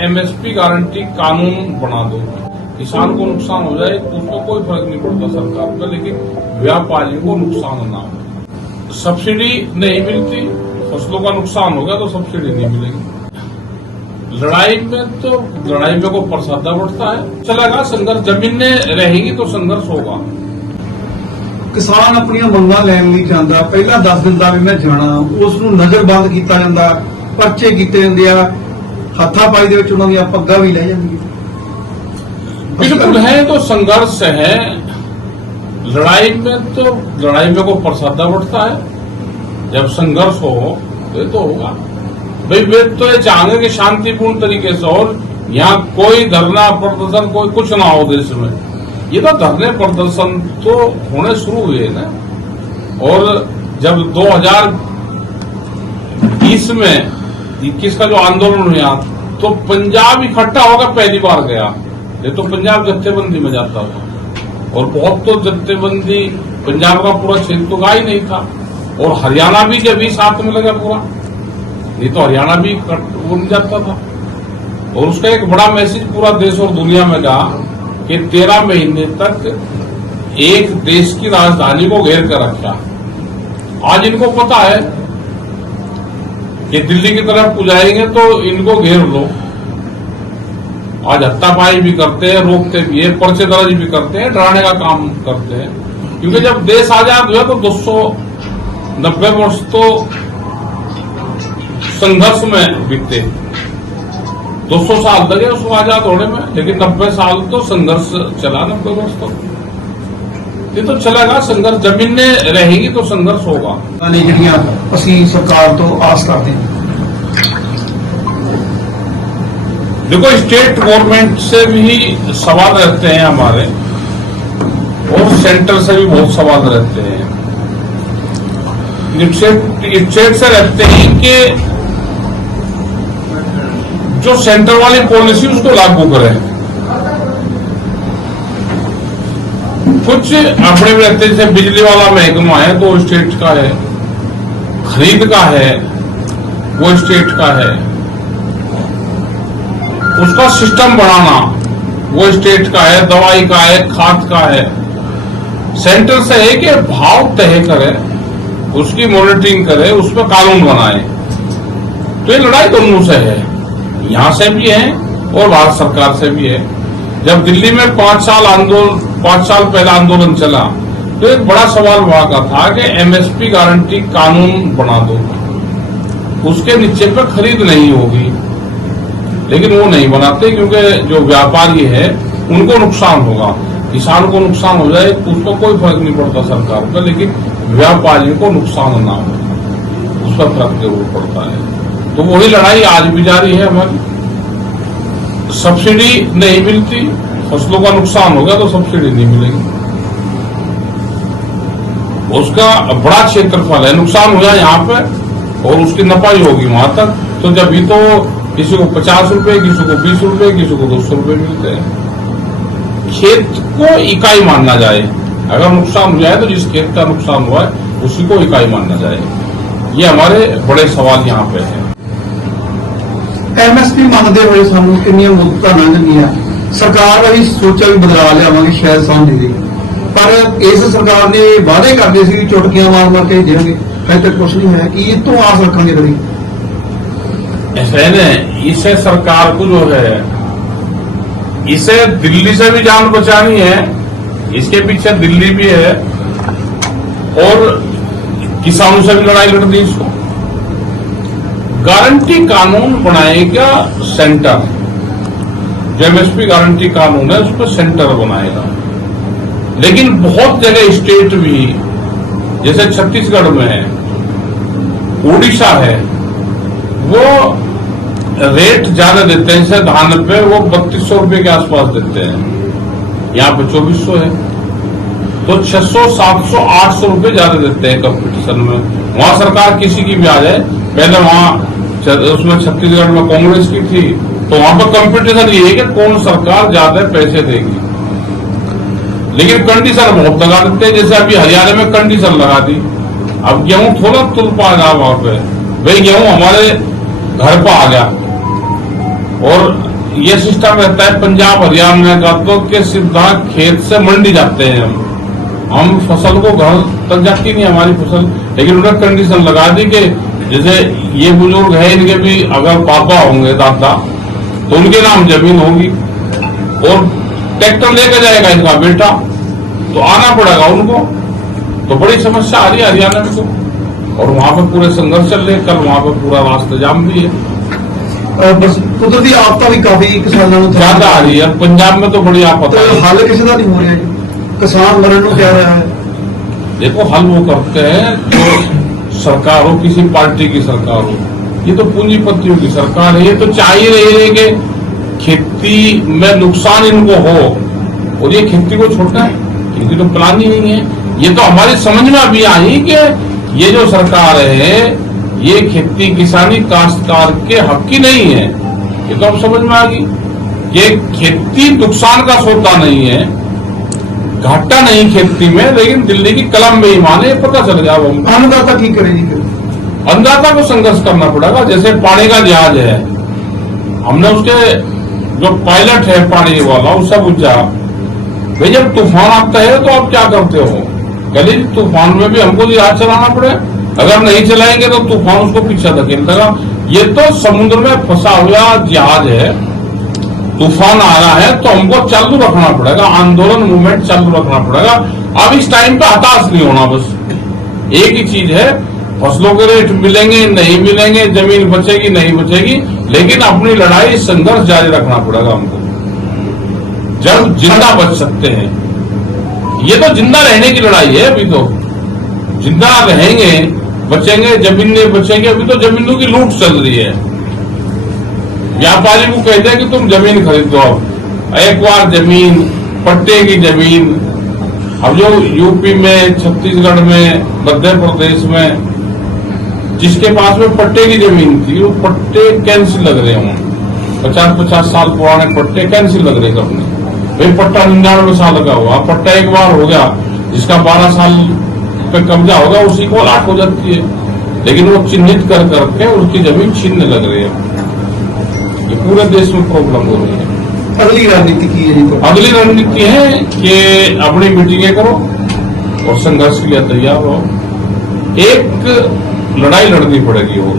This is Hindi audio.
एमएसपी गारंटी कानून बना दो, किसान को नुकसान हो जाए तो उसको कोई फर्क नहीं पड़ता सरकार का, लेकिन व्यापारियों को नुकसान ना हो। सब्सिडी नहीं मिलती, फसलों का नुकसान हो गया तो सब्सिडी नहीं मिलेगी। लड़ाई में को प्रसादा बढ़ता है, चलेगा संघर्ष, जमीनें रहेगी तो संघर्ष होगा। किसान अपनी मंगां लैन नहीं चाहता, पहला 10 दिन का भी मैं जाना, उसनूं नजरबंद किया जाता, पर्चे किए जाते आ, हथापाई दे विच उन्हां दी पग्गां भी लै जांदियां। बिल्कुल है, तो संघर्ष है। लड़ाई में को प्रसादा बढ़ता है, जब संघर्ष हो तो होगा। भाई वे तो ये चाहेंगे कि शांतिपूर्ण तरीके से, और यहाँ कोई धरना प्रदर्शन कोई कुछ ना हो देश में। ये तो धरने प्रदर्शन तो होने शुरू हुए ना, और जब 2020 में 21 का जो आंदोलन हुआ तो पंजाब इकट्ठा होकर पहली बार गया, ये तो पंजाब जत्थेबंदी में जाता था, और बहुत तो जत्थेबंदी पंजाब का पूरा क्षेत्र तो गया ही नहीं था, और हरियाणा भी जब भी साथ में लगा पूरा, नहीं तो हरियाणा भी बन जाता था। और उसका एक बड़ा मैसेज पूरा देश और दुनिया में गया कि 13 महीने तक एक देश की राजधानी को घेर कर रखा। आज इनको पता है कि दिल्ली की तरफ पुजाएंगे तो इनको घेर लो। आज हत्तापाई भी करते हैं, रोकते भी है, पर्चे दर्ज भी करते हैं, डराने का काम करते हैं, क्योंकि जब देश आजाद हुआ तो 290 वर्ष तो संघर्ष में बीते। 200 साल लगे उसको आजाद होने में, लेकिन 90 साल तो संघर्ष चला। 90 वर्ष तो ये तो चलेगा संघर्ष, जमीनें रहेगी तो संघर्ष होगा। ਜਿਹੜੀਆਂ ਅਸੀਂ सरकार तो आस करते हैं। देखो, स्टेट गवर्नमेंट से भी सवाल रहते हैं हमारे, और सेंटर से भी बहुत सवाल रहते हैं। स्टेट से रहते हैं कि जो सेंटर वाली पॉलिसी उसको लागू करें। कुछ अपने भी रहते हैं, जैसे बिजली वाला महकमा है तो स्टेट का है, खरीद का है वो स्टेट का है, उसका सिस्टम बढ़ाना वो स्टेट का है, दवाई का है, खाद का है। सेंटर से है कि भाव तय करे, उसकी मॉनिटरिंग करे, उस पर कानून बनाए। तो ये लड़ाई दोनों से है, यहां से भी है और भारत सरकार से भी है। जब दिल्ली में 5 साल पहला आंदोलन चला तो एक बड़ा सवाल वहां का था कि एमएसपी गारंटी कानून बना दो, उसके नीचे पे खरीद नहीं होगी। लेकिन वो नहीं बनाते, क्योंकि जो व्यापारी है उनको नुकसान होगा, किसान को नुकसान हो जाए तो उसको कोई फर्क नहीं पड़ता सरकार का, लेकिन व्यापारियों को नुकसान ना हो उसका फर्क जरूर पड़ता है। तो वही लड़ाई आज भी जारी है हमारी। सब्सिडी नहीं मिलती, फसलों का नुकसान हो गया तो सब्सिडी नहीं मिलेगी, उसका बड़ा क्षेत्रफल है, नुकसान हुआ यहाँ पे और उसकी नपाई होगी वहां तक। तो जब भी तो किसी को 50 रुपए, किसी को 20 रुपए, किसी को 200 रुपए मिलते हैं। खेत को इकाई मानना जाए, अगर नुकसान हो जाए तो जिस खेत का नुकसान हुआ है उसी को इकाई मानना जाए। ये हमारे बड़े सवाल यहाँ पे है। एमएसपी मांगते हुए सानू कितनियां मुद्दतां लंघ सरकार अभी सोचा भी बदलाव लियावांगे, शायद समझ देगी, पर इस सरकार ने वादे करते सी चुटकियां मार मार के देंगे, अभी तक कुछ नहीं है कि ये तो आस रखेंगे कभी। इसे सरकार को जो है, इसे दिल्ली से भी जान बचानी है, इसके पीछे दिल्ली भी है, और किसानों से भी लड़ाई लड़नी इसको। गारंटी कानून बनाएगा सेंटर, जो एमएसपी गारंटी कानून है उस पर सेंटर बनाएगा। लेकिन बहुत जगह स्टेट भी, जैसे छत्तीसगढ़ में है, उड़ीसा है, वो रेट ज्यादा देते हैं। जैसे धान पे वो 3200 रुपए के आसपास देते हैं, यहाँ पे 2400 है, तो 600, 700, 800 रुपए ज्यादा देते हैं कंपटीशन में। वहां सरकार किसी की भी आ जाए, पहले वहां उसमें छत्तीसगढ़ में कांग्रेस की थी, तो वहां पर कंपटीशन ये है कि कौन सरकार ज्यादा पैसे देगी। लेकिन कंडीशन बहुत लगा देते हैं, जैसे अभी हरियाणा में कंडीशन लगा दी। अब गेहूं थोड़ा तुल पाएगा वहां पे, भाई गेहूं हमारे घर पर आ गया और ये सिस्टम रहता है पंजाब हरियाणा का तो सीधा खेत से मंडी जाते हैं हम फसल को घर तक जाती नहीं हमारी फसल, लेकिन उन्होंने कंडीशन लगा दी कि जैसे ये बुजुर्ग है इनके भी अगर पापा होंगे दादा तो उनके नाम जमीन होगी और ट्रैक्टर लेकर जाएगा इनका बेटा, तो आना पड़ेगा उनको। तो बड़ी समस्या आ रही है हरियाणा में तो, और वहां पर पूरे संघर्ष चल रहे, कल वहां पर पूरा रास्ता जाम भी है। बस कुदरती आपदा भी काफी किसानों को ज्यादा आ रही है पंजाब में तो बड़ी आफत तो है। हल किसी का नहीं हो रहा है, किसान मरण को कह रहा है। देखो हल वो करते हैं जो सरकार हो, किसी पार्टी की सरकार हो, ये तो पूंजीपतियों की सरकार है। ये तो चाह ही रही है कि खेती में नुकसान इनको हो और ये खेती को छोड़ना है, इनकी तो प्लान ही नहीं है। ये तो हमारी समझ में अभी आई कि ये जो सरकार है ये खेती किसानी काश्तकार के हक की नहीं है। ये तो अब समझ में आ गई कि खेती नुकसान का सोता नहीं है, घाटा नहीं खेती में, लेकिन दिल्ली की कलम बेईमान है, पता चल गया। अन्नदाता की करेगी फिर? अन्नदाता को संघर्ष करना पड़ेगा। जैसे पानी का जहाज है, हमने उसके जो पायलट है पानी वाला उससे पूछा भाई जब तूफान आता है तो आप क्या करते हो? कहले तूफान में भी हमको जहाज चलाना पड़े, अगर नहीं चलाएंगे तो तूफान उसको पीछे धकेल देगा। ये तो समुद्र में फंसा हुआ जहाज है, तूफान आ रहा है तो हमको चालू रखना पड़ेगा, आंदोलन मूवमेंट चालू रखना पड़ेगा। अब इस टाइम पे हताश नहीं होना, बस एक ही चीज है, फसलों के रेट मिलेंगे नहीं मिलेंगे, जमीन बचेगी नहीं बचेगी, लेकिन अपनी लड़ाई संघर्ष जारी रखना पड़ेगा हमको, जब जिंदा बच सकते हैं। ये तो जिंदा रहने की लड़ाई है, अभी तो जिंदा रहेंगे बचेंगे, जमीन नहीं बचेगी। अभी तो जमीनों की लूट चल रही है, व्यापारी को कहते हैं कि तुम जमीन खरीदो, अब एक बार जमीन, पट्टे की जमीन। अब जो यूपी में, छत्तीसगढ़ में, मध्य प्रदेश में जिसके पास में पट्टे की जमीन थी वो पट्टे कैंसिल लग रहे हैं, 50-50 साल पुराने पट्टे कैंसिल लग रहे अपने। भाई पट्टा 99 साल का हुआ, पट्टा एक बार हो गया, जिसका 12 साल पे कब्जा होगा उसी को लाट हो जाती है, लेकिन वो चिन्हित कर करके उसकी जमीन छीनने लग रही है। ये पूरे देश में प्रॉब्लम हो रही है। अगली रणनीति की है, तो अगली रणनीति है कि अपनी मीटिंगें करो और संघर्ष के लिए तैयार हो। एक लड़ाई लड़नी पड़ेगी वो